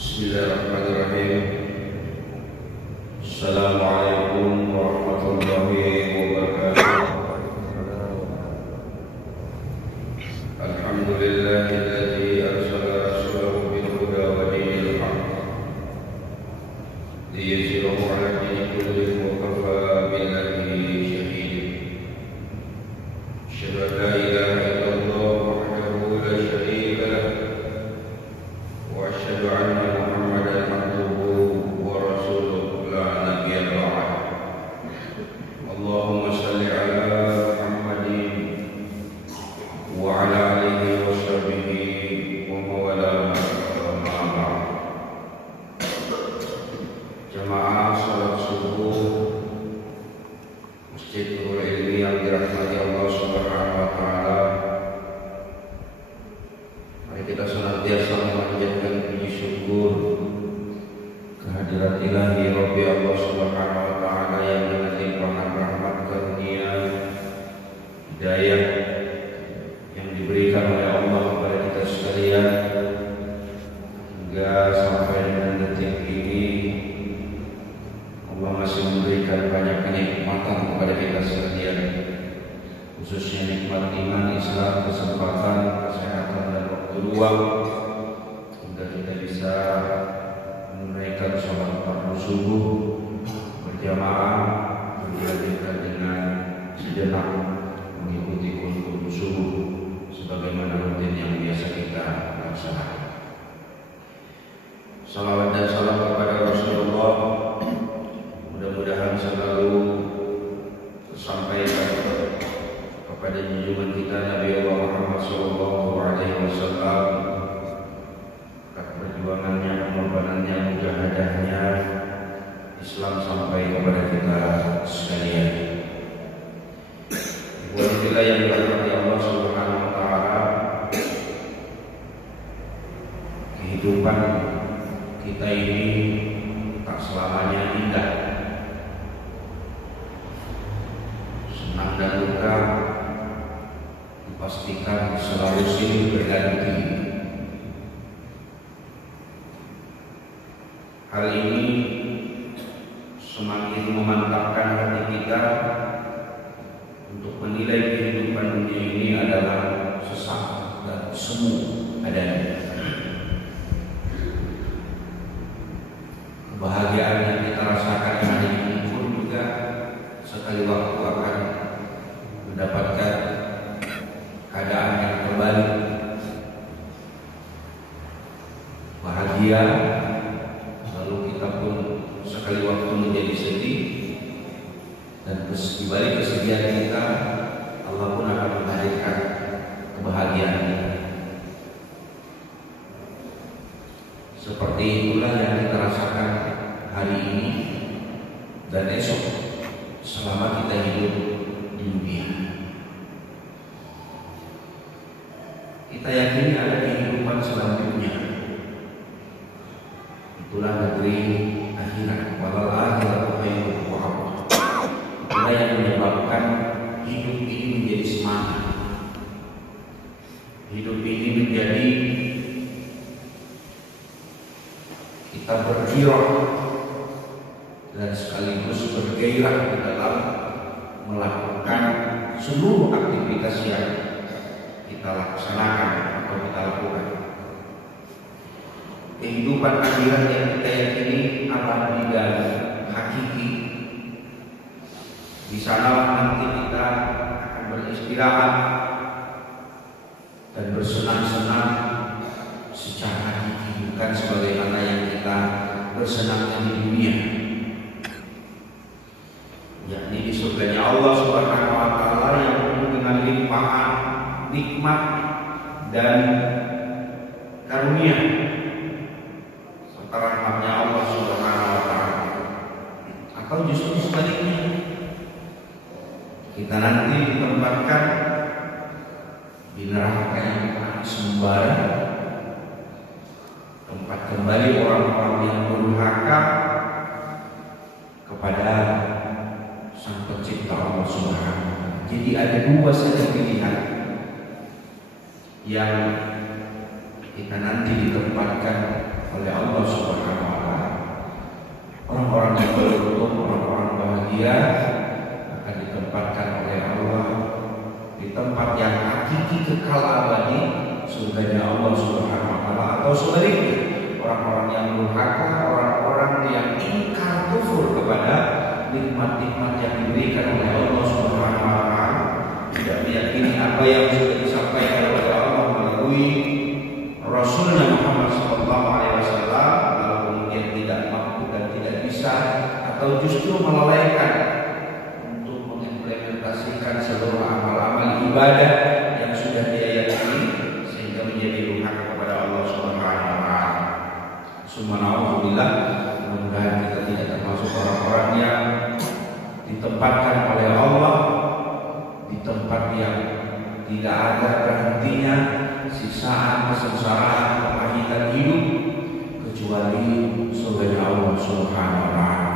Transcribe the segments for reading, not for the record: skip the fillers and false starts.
Bismillahirrahmanirrahim. Assalamualaikum warahmatullahi wabarakatuh. Alhamdulillahilladzi arsala rasulahu bil huda wa dinil haqq liyuzhirahu 'ala dini kullihi wa kafa billahi shahida. Asyhadu an la ilaha illallah wahdahu la syarika lah wa asyhadu anna Muhammadan abduhu wa rasuluhu la nabiyya ba'd. Allahumma shalli ala Muhammadin wa ala alihi wa sahbihi wa mawala ma ba'd. Jamaah salat subuh Masjid Nurul Ilmi yang dirahmati Allah Subhanahu wa taala. Mari kita senantiasa memanjatkan puji syukur kehadirat ilahi Rabbi Allah Subhanahu wa taala yang dengan limpahan rahmat karunia hidayah yang diberikan oleh Allah kepada kita sekalian hingga sampai dengan detik ini Allah masih memberikan banyak kenikmatan kepada kita sekalian, khususnya nikmat iman, Islam, kesempatan, kesehatan dan waktu luang hingga kita bisa menunaikan sholat fardu subuh berjamaah dilanjutkan dengan sejenak mengikuti kunut subuh sebagaimana rutin yang biasa kita laksanakan. Salawat dan salam kepada Rasulullah mudah-mudahan selalu tersampaikan kepada junjungan kita Nabi Allah Muhammad SAW, perjuangannya, pengorbanannya, mujahadahnya Islam sampai kepada kita sekalian. Buat kita yang dirahmati Allah Subhanahu wa taala, kehidupan kita ini tak selamanya indah. Senang dan duka dipastikan selalu silih berganti. Hal ini semakin memantapkan hati kita untuk menilai kehidupan dunia ini adalah sesak dan semu adanya. Kebahagiaan yang kita rasakan hari ini pun juga sekali waktu akan mendapatkan keadaan yang terbalik. Bahagia, lalu kita pun sekali waktu menjadi sedih, dan di balik kesedihan kita Allah pun akan menghadirkan kebahagiaan kita. Seperti itulah yang kita rasakan hari ini dan esok selama kita hidup di dunia. Kita yakini ada kehidupan selanjutnya. Itulah negeri akhirat. Walal akhiratu khairun wa abqa. Itulah yang menyebabkan hidup ini menjadi semangat. Hidup ini menjadi kita bergirah dan sekaligus bergairah di dalam melakukan seluruh aktivitas yang kita laksanakan atau kita lakukan. Kehidupan akhirat yang kita yakini abadi dan hakiki. Di sana nanti kita akan beristirahat dan bersenang-senang secara hakiki, bukan sebagaimana yang kita bersenang di dunia. Yakni di surganya Allah Subhanahu wa taala yang penuh dengan limpahan nikmat dan karunia serta rahmatnya Allah Subhanahu wa taala. Atau justru sebaliknya, kita nanti ditempatkan di neraka yang panas membara, tempat kembali orang-orang yang durhaka kepada Sang Pencipta Allah Subhanahu wa taala. Jadi ada dua saja pilihan yang kita nanti ditempatkan oleh Allah Subhanahu wa taala. Orang-orang yang beruntung, orang-orang bahagia akan ditempatkan oleh Allah di tempat yang hakiki kekal abadi, surganya Allah Subhanahu wa taala. Atau sebaliknya, orang-orang yang durhaka, orang-orang yang ingkar kufur kepada nikmat-nikmat yang diberikan oleh Allah Subhanahu wa taala, tidak meyakini apa yang sudah disampaikan oleh Allah melalui Rasulnya Muhammad SAW, lalu kemudian tidak mampu dan tidak bisa atau justru melalaikan untuk mengimplementasikan seluruh amal-amal ibadah yang sudah dia yakini sehingga menjadi durhaka kepada Allah Subhanahu wa taala. Subhanallah, mudah-mudahan kita tidak termasuk orang-orang yang ditempatkan oleh Allah di tempat yang tidak ada berhentinya sisaan kesengsaraan kepahitan hidup kecuali surga Allah Subhanahu wa taala.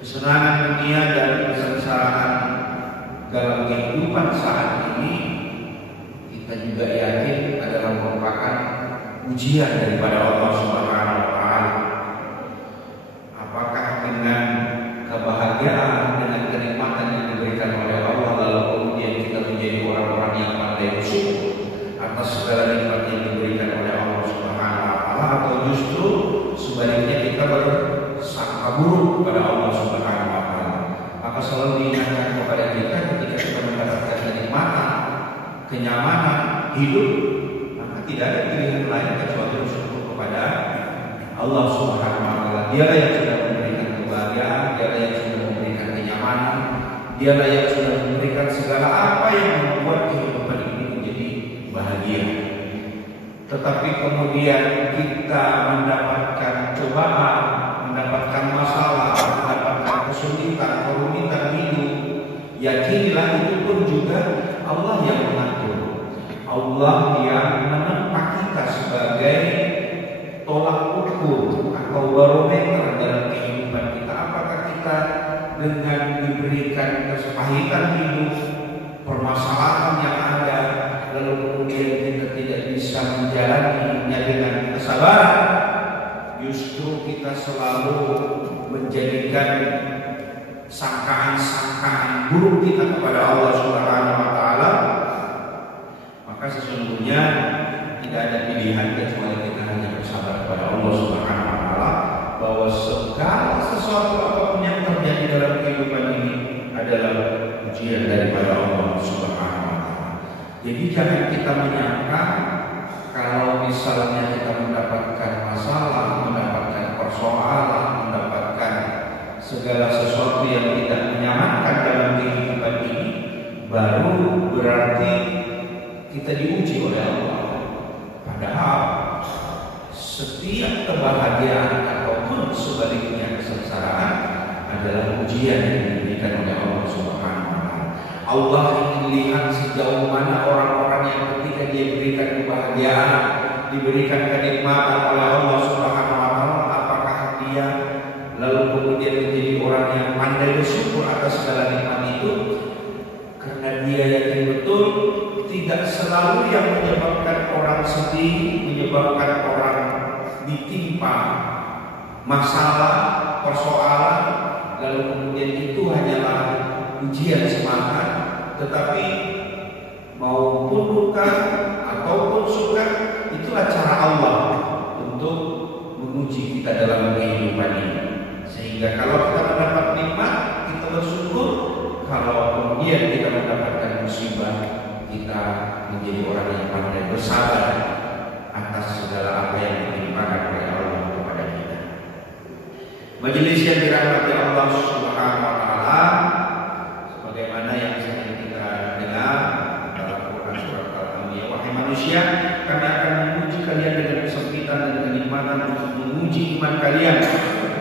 Kesenangan dunia dan kesengsaraan dalam kehidupan saat ini kita juga yakin adalah merupakan ujian daripada Allah Subhanahu wa taala. Apakah dengan kebahagiaan, dengan kenikmatan yang diberikan oleh Allah lalu kemudian kita menjadi orang-orang yang pandai bersyukur atas segala nikmat yang diberikan oleh Allah Subhanahu wa taala, atau justru sebaliknya kita bersangka buruk kepada Allah Subhanahu wa taala? Maka selalu diingatkan kepada kita ketika kita mendapatkan kenikmatan, kenyamanan hidup, maka tidak ada pilihan lain kecuali bersyukur kepada Allah Subhanahu wa taala. Dialah yang sudah memberikan kebahagiaan, dialah yang sudah memberikan kenyamanan, dialah yang sudah memberikan segala apa yang membuat kehidupan ini menjadi bahagia. Tetapi kemudian kita mendapatkan cobaan, mendapatkan masalah, mendapatkan kesulitan, kerumitan hidup, yakinilah itu pun juga Allah yang mengatur. Allah yang menempa kita sebagai tolak ukur atau barometer dalam kehidupan kita. Apakah kita dengan diberikan kepahitan hidup, permasalahan yang ada, lalu kemudian kita tidak bisa menjalaninya dengan kesabaran, justru kita selalu menjadikan sangkaan-sangkaan buruk kita kepada Allah Subhanahu wa taala, maka sesungguhnya tidak ada pilihan kecuali kita hanya bersabar kepada Allah Subhanahu wa taala bahwa segala sesuatu apapun yang terjadi dalam kehidupan ini adalah ujian daripada Allah Subhanahu wa taala. Jadi jangan kita menyangka kalau misalnya kita mendapatkan masalah, mendapatkan persoalan, mendapatkan segala sesuatu yang tidak menyenangkan dalam kehidupan ini, baru berarti kita diuji oleh Allah. Padahal setiap kebahagiaan ataupun sebaliknya kesengsaraan adalah ujian yang diberikan oleh Allah Subhanahu wa taala. Allah ingin lihat sejauh mana orang-orang yang ketika dia berikan kebahagiaan, diberikan kenikmatan oleh Allah Subhanahu wa taala, apakah dia lalu kemudian menjadi orang yang pandai bersyukur atas segala nikmat itu, karena dia yakin betul tidak selalu yang menyebabkan orang sedih, menyebabkan orang ditimpa masalah, persoalan, lalu kemudian itu hanyalah ujian semata, tetapi maupun duka ataupun suka, itulah cara Allah untuk menguji kita dalam kehidupan ini. Sehingga kalau kita mendapat nikmat, kita bersyukur. Kalau kemudian kita mendapatkan musibah, kita menjadi orang yang pandai bersabar atas segala apa yang ditimpakan oleh Allah kepada kita. Majelis yang dirahmati Allah Subhanahu wa taala, sebagaimana yang sering kita dengar dalam Quran surat Al-Anbiya, wahai manusia, kami akan menguji kalian dengan kesempitan dan kenikmatan untuk menguji iman kalian,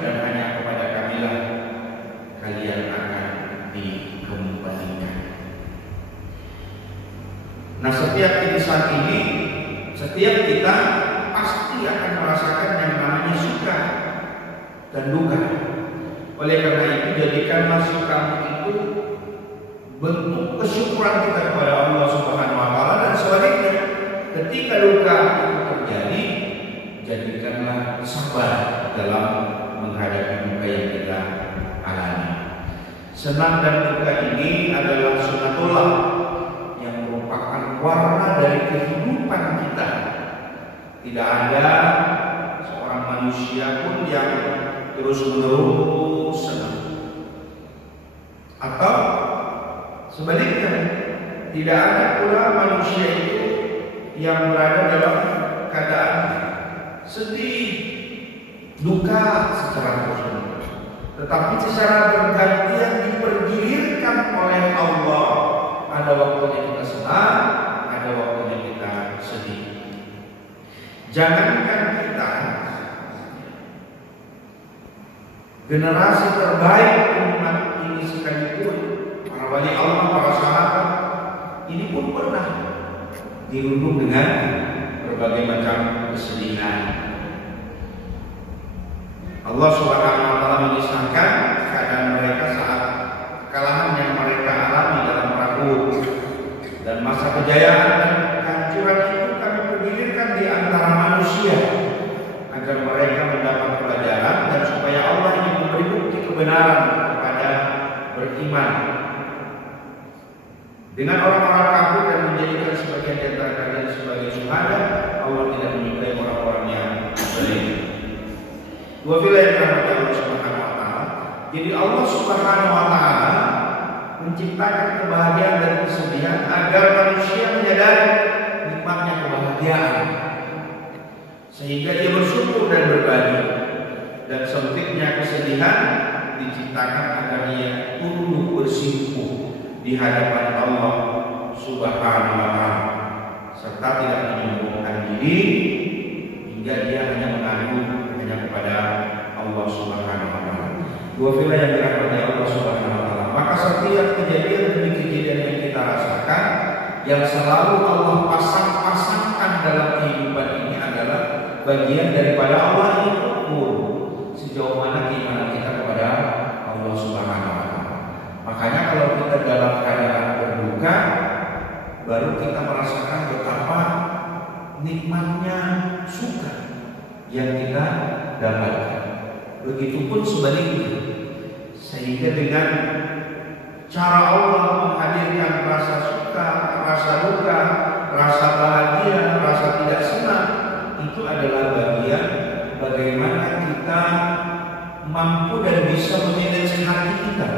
dan hanya kepada kamilah kalian akan dikembalikan. Nah, setiap insan ini, setiap kita pasti akan merasakan yang namanya suka dan duka. Oleh karena itu, jadikanlah sukamu itu bentuk kesyukuran kita kepada Allah Subhanahu wa taala, dan sebaliknya ketika duka itu terjadi, jadi sabar dalam menghadapi duka yang kita alami. Senang dan duka ini adalah sunnatullah yang merupakan warna dari kehidupan kita. Tidak ada seorang manusia pun yang terus-menerus senang. Atau sebaliknya, tidak ada pula manusia itu yang berada dalam keadaan sedih, duka secara terus-menerus. Tetapi secara bergantian dipergilirkan oleh Allah. Ada waktunya kita senang, ada waktunya kita sedih. Jangankan kita, generasi terbaik umat ini sekalipun, para wali Allah, para sahabat, ini pun pernah dirundung dengan berbagai macam kesedihan. Allah Subhanahu wa taala mengisahkan keadaan mereka saat kekalahan yang mereka alami dalam perang Uhud, dan masa kejayaan dan kehancuran itu kami pergilirkan di antara manusia agar mereka mendapat pelajaran dan supaya Allah yang memberi bukti kebenaran kepada beriman. Dengan orang-orang kafir dan menjadikan sebagian di antara kalian sebagai syuhada, Allah tidak menyukai orang-orang yang zalim. Dua wilayah yang dirahmati Allah Subhanahu wa taala. Jadi Allah Subhanahu wa taala menciptakan kebahagiaan dan kesedihan agar manusia menyadari nikmatnya kebahagiaan, sehingga ia bersyukur dan berbagi. Dan sempitnya kesedihan diciptakan agar ia tunduk bersimpuh di hadapan Allah Subhanahu wa taala, serta tidak menyombongkan diri hingga dia hanya mengadu hanya kepada Allah Subhanahu wa taala. Dua wilayah yang dirahmati Allah Subhanahu wa taala. Maka setiap kejadian demi kejadian yang kita rasakan, yang selalu Allah pasang-pasangkan dalam kehidupan ini adalah bagian daripada Allah ini ukur sejauh mana keimanan kita kepada Allah Subhanahu wa taala. Makanya kalau kita dalam keadaan berduka, baru kita merasakan betapa nikmatnya suka yang kita dapatkan. Begitupun sebaliknya, sehingga dengan cara Allah menghadirkan rasa suka, rasa duka, rasa bahagia, rasa tidak senang, itu adalah bagian bagaimana kita mampu dan bisa memanage hati kita,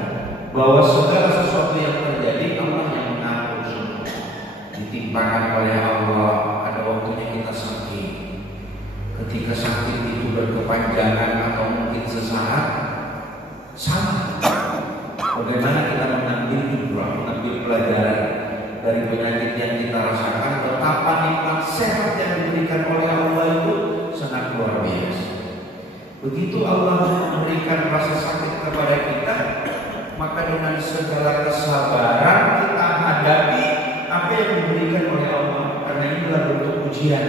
bahwa segala sesuatu yang terjadi Allah yang mengatur semua. Ditimpakan oleh Allah, ada waktunya kita sakit. Ketika sakit itu berkepanjangan atau mungkin sesaat, sama. Bagaimana kita mengambil ibrah, mengambil pelajaran dari penyakit yang kita rasakan, betapa nikmat sehat yang diberikan oleh Allah itu sangat luar biasa. Begitu Allah memberikan rasa sakit kepada kita, maka dengan segala kesabaran kita hadapi apa yang diberikan oleh Allah, karena inilah bentuk ujian.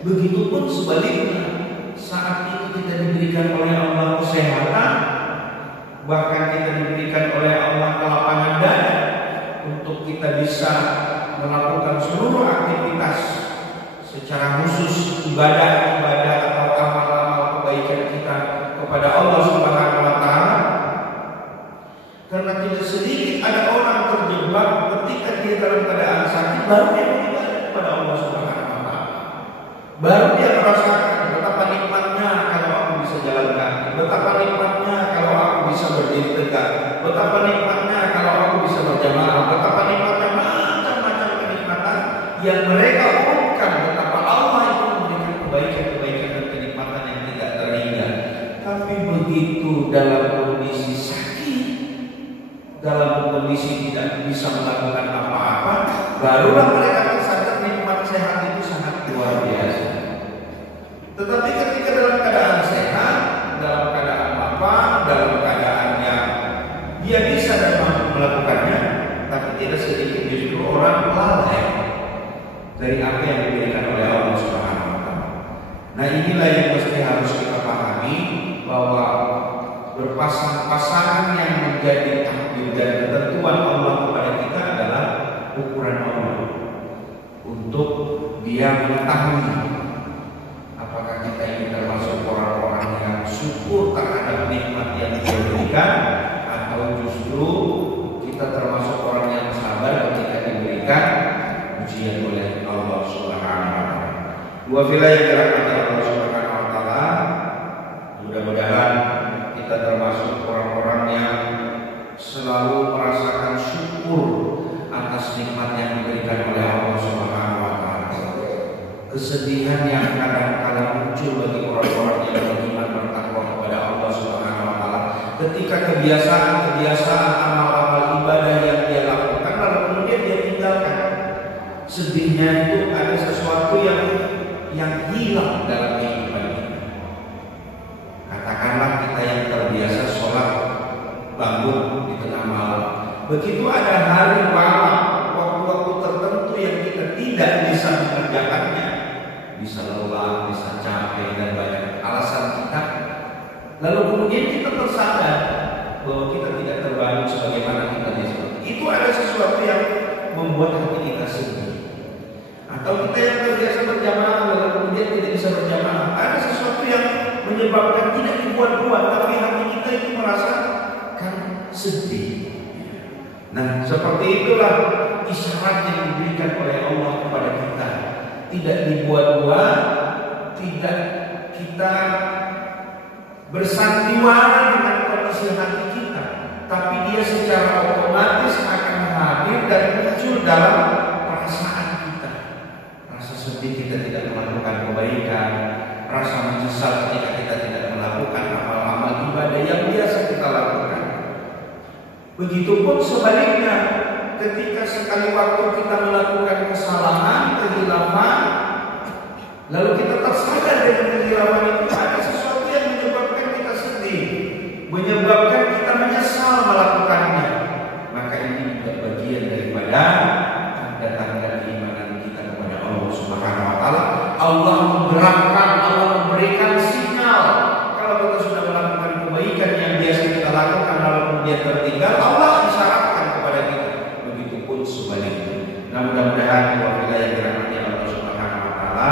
Begitupun sebaliknya, saat itu kita diberikan oleh Allah kesehatan, bahkan kita diberikan oleh Allah kelapangan dada untuk kita bisa melakukan seluruh aktivitas secara khusus ibadah atau amal-amal kebaikan kita kepada Allah Subhanahu wa taala. Karena tidak sedikit ada orang terjebak ketika dia dalam keadaan sakit, baru dia beribadah kepada Allah Subhanahu wa taala. Baru dia merasakan betapa nikmatnya kalau aku bisa jalan kaki, betapa nikmatnya kalau aku bisa berdiri tegak, betapa nikmatnya kalau aku bisa berjamaah, betapa nikmatnya macam-macam kenikmatan yang mereka umumkan, betapa Allah itu memberikan kebaikan-kebaikan dan kenikmatan yang tidak terhingga. Tapi begitu dalam kondisi sakit, dalam kondisi tidak bisa melakukan apa-apa, barulah mereka tersadar nikmat sehat itu sangat luar biasa. Tetapi ketika dalam keadaan sehat, dalam keadaan lapang, dalam keadaan yang dia bisa dan mampu melakukannya, tapi tidak sedikit justru orang lalai dari apa yang diberikan oleh Allah Subhanahu wa taala. Nah, inilah yang mesti harus kita pahami, bahwa berpasang-pasangan yang menjadi takdir dan ketentuan Allah kepada kita adalah ukuran Allah untuk dia mengetahui apakah kita ini termasuk Dua wilayah yang dirahmati Allah Subhanahu wa taala, mudah-mudahan kita termasuk orang-orang yang selalu merasakan syukur atas nikmat yang diberikan oleh Allah Subhanahu wa taala. Kesedihan yang kadang-kadang muncul bagi orang-orang yang beriman bertakwa kepada Allah Subhanahu wa taala ketika kebiasaan amal-amal ibadah yang dia lakukan lalu kemudian dia tinggalkan. Sedihnya itu ada sesuatu yang hilang dalam kehidupan kita. Katakanlah kita yang terbiasa sholat bangun di tengah malam, begitu ada hari malam, waktu-waktu tertentu yang kita tidak bisa mengerjakannya, bisa lelah, bisa capek dan banyak alasan kita, lalu kemudian kita tersadar bahwa kita tidak terbangun sebagaimana kita biasa. Itu ada sesuatu yang membuat hati kita sedih. Atau kita yang terbiasa berjamaah lalu kemudian tidak bisa berjamaah, ada sesuatu yang menyebabkan tidak dibuat-buat, tapi hati kita itu merasakan sedih. Nah, seperti itulah isyarat yang diberikan oleh Allah kepada kita. Tidak dibuat-buat, tidak kita bersandiwara dengan kondisi hati kita, tapi dia secara otomatis akan hadir dan muncul dalam perasaan kita. Rasa sedih kita tidak melakukan kebaikan, rasa menyesal ketika kita tidak melakukan amal-amal ibadah yang biasa kita lakukan. Begitupun sebaliknya, ketika sekali waktu kita melakukan kesalahan, kehilafan, lalu kita tersadar dengan kehilafan itu, ada sesuatu yang menyebabkan kita sedih, menyebabkan kita menyesal melakukannya. Maka ini juga bagian daripada tanda-tanda keimanan kita kepada Allah Subhanahu wa taala. Allah menggerakkan, Allah memberikan sinyal kalau kita sudah melakukan kebaikan yang biasa kita lakukan lalu kemudian tertinggal, Allah isyaratkan kepada kita. Begitupun sebaliknya. Nah, mudah-mudahan apabila yang dirahmati Allah Subhanahu wa taala,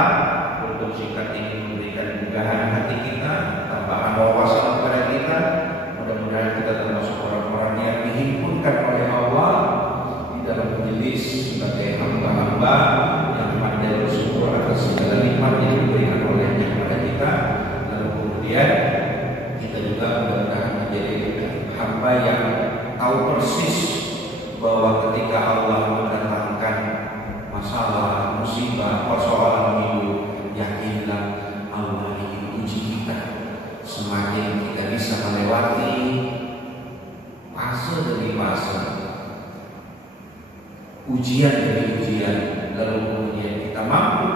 untuk singkat ini memberikan kemudahan hati kita, tambahan wawasan kepada kita. Mudah-mudahan kita termasuk orang-orang yang dihimpunkan oleh Allah di dalam majelis sebagai hamba-hamba yang pandai bersyukur atas segala nikmat yang diberikan olehnya kepada kita. Lalu kemudian kita juga mudah-mudahan menjadi hamba yang tahu persis bahwa ketika Allah mendatangkan masalah, musibah, persoalan hidup, yakinlah Allah ingin uji kita. Semakin kita bisa melewati fase demi fase, ujian demi ujian, lalu kemudian kita mampu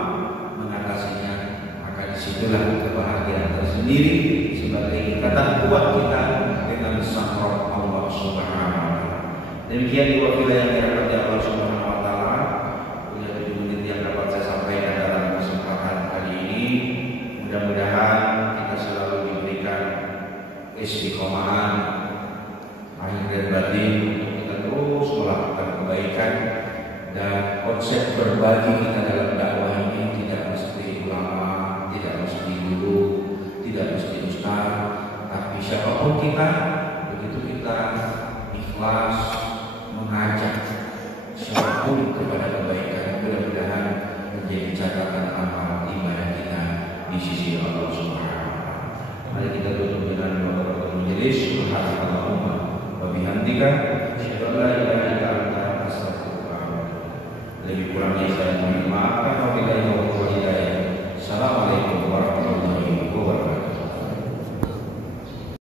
mengatasinya, maka disitulah kebahagiaan tersendiri sebagai ikatan kuat kita dengan sahabat Allah Subhanahu wa taala. Demikian dua wilayah yang dirahmati Allah Subhanahu wa taala. Punya 7 menit yang dapat saya sampaikan dalam kesempatan kali ini. Mudah-mudahan kita selalu diberikan istiqomahan lahir dan batin untuk kita terus melakukan kebaikan, dan konsep berbagi kita dalam dakwah ini tidak mesti ulama, tidak mesti guru, tidak mesti ustaz, tapi siapapun kita, begitu kita ikhlas mengajak siapapun kepada kebaikan, mudah-mudahan menjadi catatan amal ibadah kita di sisi Allah Subhanahu wa taala. Mari kita tutup dengan doa majelis. Subhanallahumma wa bihamdika, asyhadu an la